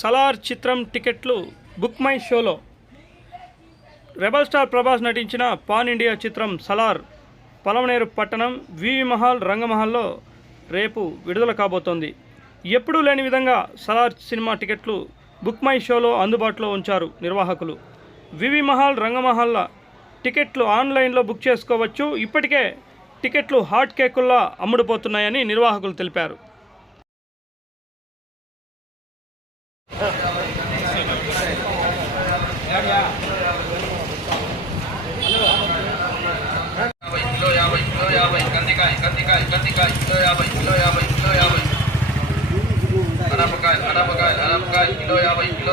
సలార్ చిత్రం టికెట్లు book my షోలో. రెబల్ స్టార్ ప్రభాస్ నటించిన పాన్ ఇండియా చిత్రం సలార్ పలమనేరు పట్టణం వివి మహల్ రంగమహల్లో రేపు విడుదల కాబోతోంది. ఎప్పుడూ లేని విధంగా సలార్ సినిమా టికెట్లు బుక్ మై షోలో అందుబాటులో ఉంచారు నిర్వాహకులు. వివి మహల్ రంగమహల్ల టికెట్లు ఆన్లైన్లో బుక్ చేసుకోవచ్చు. ఇప్పటికే టికెట్లు హాట్ కేకుల్లా అమ్ముడుపోతున్నాయని నిర్వాహకులు తెలిపారు. కందికాయ కందికాయ కందికాయ కిలో యాభై కిలో యాభై కిలో యాభై అనపకాయ అనపకాయ అనపకాయ కిలో యాభై కిలో